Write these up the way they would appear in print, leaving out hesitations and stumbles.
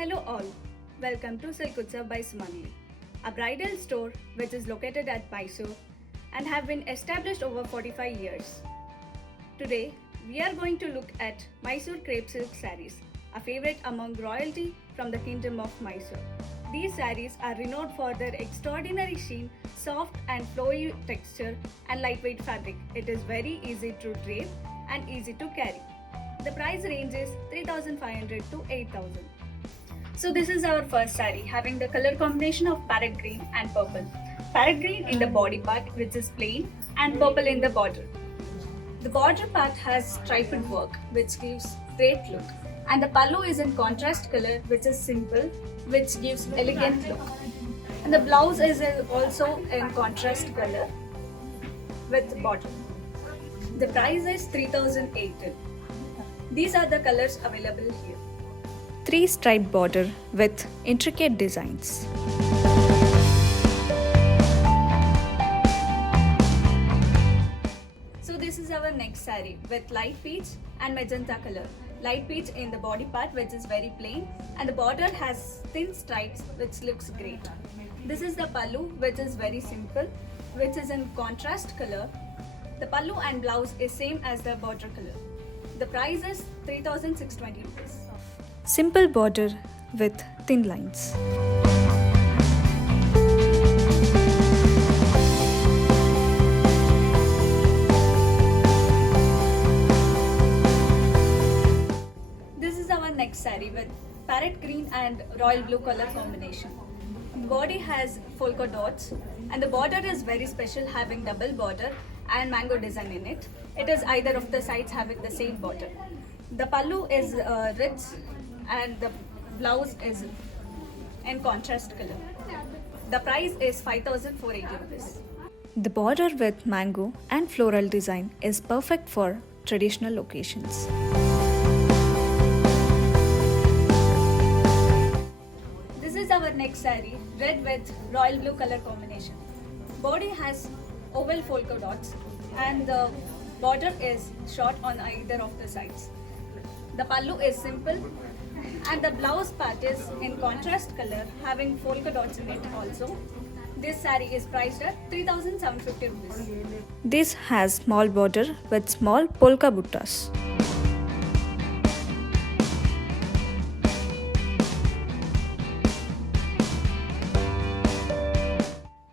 Hello all, welcome to Silk Utsav by Sumanli, a bridal store which is located at Mysore and have been established over 45 years. Today, we are going to look at Mysore crepe silk sarees, a favorite among royalty from the kingdom of Mysore. These sarees are renowned for their extraordinary sheen, soft and flowy texture and lightweight fabric. It is very easy to drape and easy to carry. The price range is 3500 to 8000. So this is our first saree having the color combination of parrot green and purple. Parrot green in the body part which is plain and purple in the border. The border part has striped work which gives great look and the pallu is in contrast color which is simple which gives elegant look. And the blouse is also in contrast color with border. The price is 3008. These are the colors available here. 3-striped border with intricate designs. So this is our next saree with light peach and magenta color. Light peach in the body part which is very plain and the border has thin stripes which looks great. This is the pallu which is very simple which is in contrast color. The pallu and blouse is same as the border color. The price is 3620 rupees. Simple border with thin lines. This is our next saree with parrot green and royal blue color combination. The body has polka dots and the border is very special having double border and mango design in it. It is either of the sides having the same border. The pallu is rich and the blouse is in contrast color. The price is 5480 rupees. The border with mango and floral design is perfect for traditional occasions. This is our next saree, red with royal blue color combination. Body has oval polka dots and the border is short on either of the sides. The pallu is simple and the blouse part is in contrast color having polka dots in it also. This saree is priced at 3750 rupees. This has small border with small polka buttas.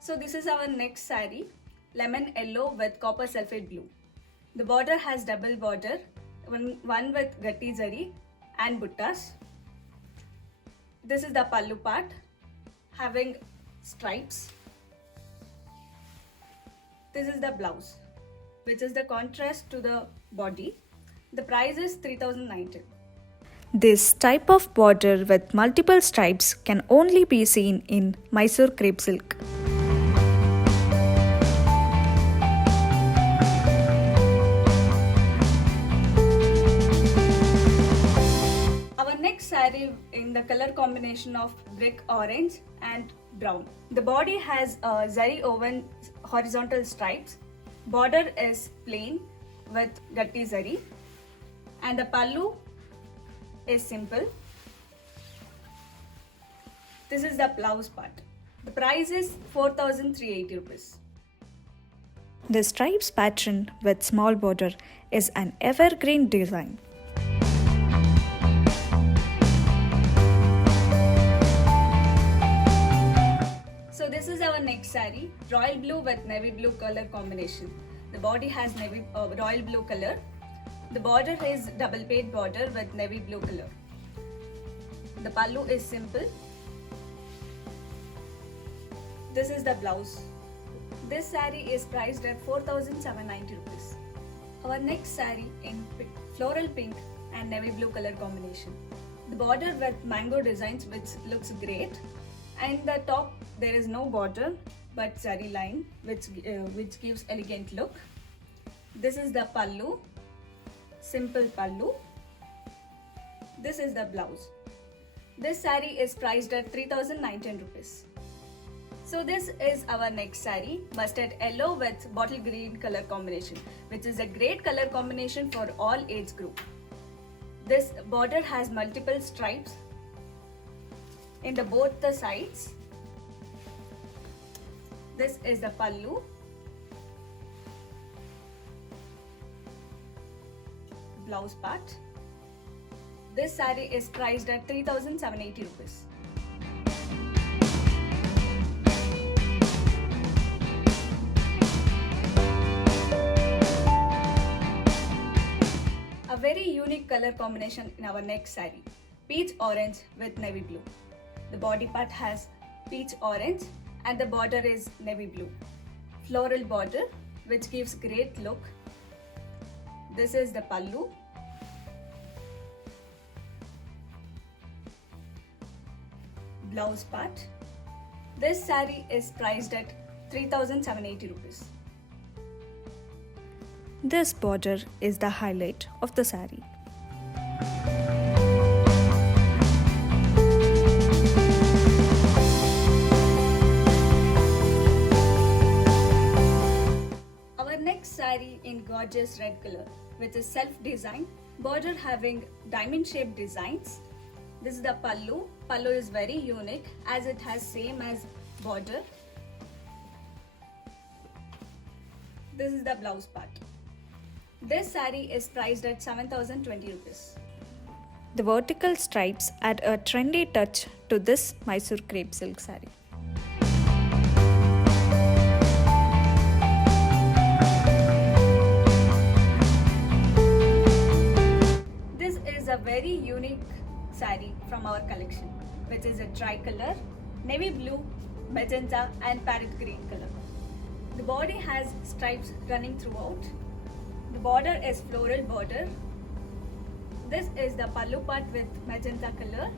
So this is our next saree, lemon yellow with copper sulphate blue. The border has double border, one with gatti zari and buttas. This is the pallu part having stripes. This is the blouse which is the contrast to the body. The price is 3090. This type of border with multiple stripes can only be seen in Mysore crepe silk. Saree in the color combination of brick orange and brown. The body has zari woven horizontal stripes. Border is plain with gatti zari and the pallu is simple. This is the blouse part. The price is 4380 rupees. The stripes pattern with small border is an evergreen design. So this is our next saree, royal blue with navy blue color combination. The body has royal blue color. The border is double page border with navy blue color. The pallu is simple. This is the blouse. This saree is priced at 4790 rupees. Our next saree in floral pink and navy blue color combination. The border with mango designs which looks great. And the top there is no border but zari line which gives elegant look. This is the pallu, simple pallu. This is the blouse. This saree is priced at 3019 rupees. So this is our next saree, mustard yellow with bottle green color combination, which is a great color combination for all age group. This border has multiple stripes in the both the sides. This is the pallu. Blouse part. This saree is priced at 3,780 rupees. A very unique color combination in our next saree. Peach orange with navy blue. The body part has peach orange and the border is navy blue. Floral border which gives great look. This is the pallu. Blouse part. This saree is priced at 3,780 rupees. This border is the highlight of the saree. Our next saree in gorgeous red color, which is self-designed, border having diamond-shaped designs. This is the pallu. Pallu is very unique as it has same as border. This is the blouse part. This saree is priced at 7,020 rupees. The vertical stripes add a trendy touch to this Mysore crepe silk saree. This is a very unique saree from our collection, which is a tricolor, navy blue, magenta and parrot green color. The body has stripes running throughout. The border is floral border. This is the pallu part with magenta color.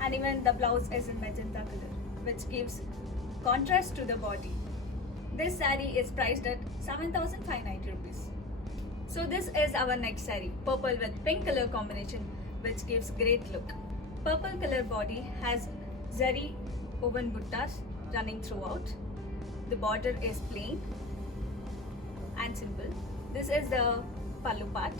And even the blouse is in magenta color, which gives contrast to the body. This saree is priced at 7,590 rupees. So this is our next saree, purple with pink color combination, which gives great look. Purple color body has zari woven buttas running throughout. The border is plain and simple. This is the pallu part.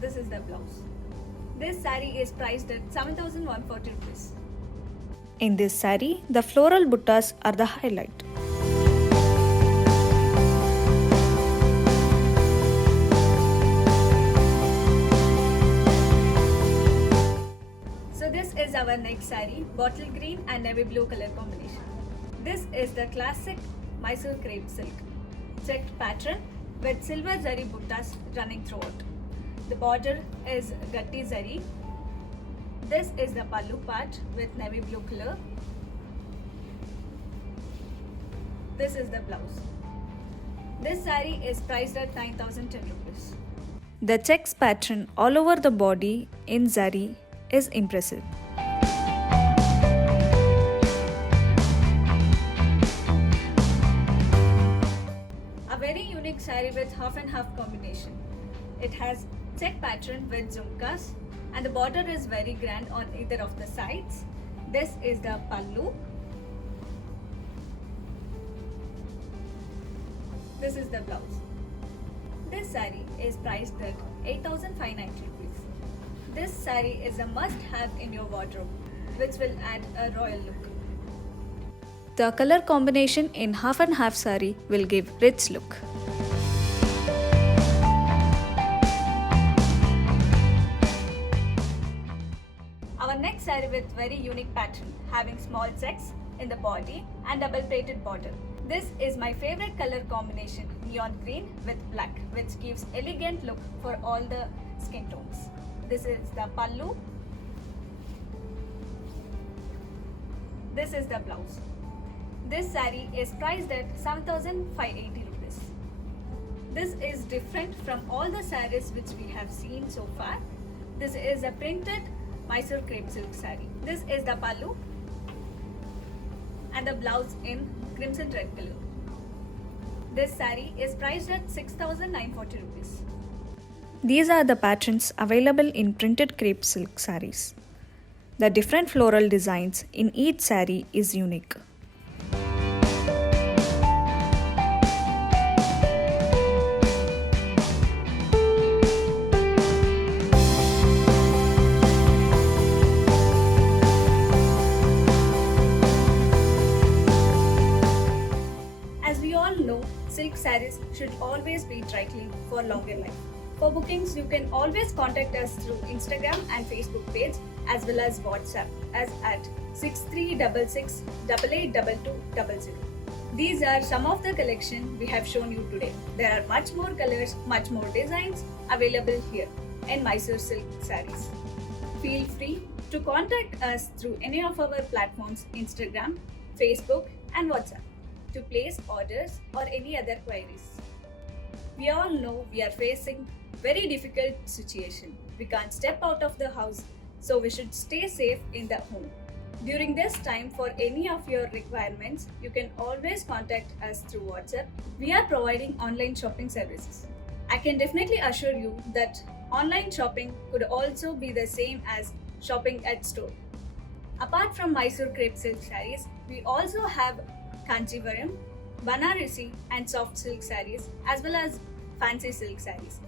This is the blouse. This saree is priced at 7,140 rupees. In this saree, the floral buttas are the highlight. So this is our next saree, bottle green and navy blue color combination. This is the classic Mysore crepe silk. Checked pattern with silver zari buttas running throughout. The border is gatti zari. This is the pallu part with navy blue color. This is the blouse. This saree is priced at 9,010 rupees. The checks pattern all over the body in zari is impressive. A very unique saree with half and half combination. It has check pattern with jhumkas and the border is very grand on either of the sides. This is the pallu. This is the blouse. This saree is priced at 8,590 rupees. This saree is a must-have in your wardrobe, which will add a royal look. The color combination in half and half saree will give rich look. Our next saree with very unique pattern, having small checks in the body and double plated border. This is my favorite color combination, neon green with black, which gives elegant look for all the skin tones. This is the pallu. This is the blouse. This saree is priced at 7,580 rupees. This is different from all the sarees which we have seen so far. This is a printed Mysore crepe silk saree. This is the pallu and the blouse in crimson red color. This saree is priced at 6,940 rupees. These are the patterns available in printed crepe silk sarees. The different floral designs in each saree is unique. should always be dry cleaned for longer life. For bookings, you can always contact us through Instagram and Facebook page as well as WhatsApp as at 6366 882200. These are some of the collection we have shown you today. There are much more colors, much more designs available here in Mysore silk sarees. Feel free to contact us through any of our platforms Instagram, Facebook and WhatsApp to place orders or any other queries. We all know we are facing very difficult situation. We can't step out of the house, so we should stay safe in the home. During this time, for any of your requirements, you can always contact us through WhatsApp. We are providing online shopping services. I can definitely assure you that online shopping could also be the same as shopping at store. Apart from Mysore crepe silk sarees, we also have Kanchivaram, Banarasi and soft silk sarees as well as fancy silk sarees.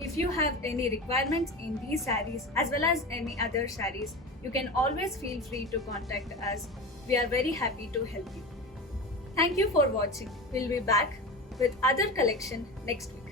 If you have any requirements in these sarees as well as any other sarees, you can always feel free to contact us. We are very happy to help you. Thank you for watching. We'll be back with other collection next week.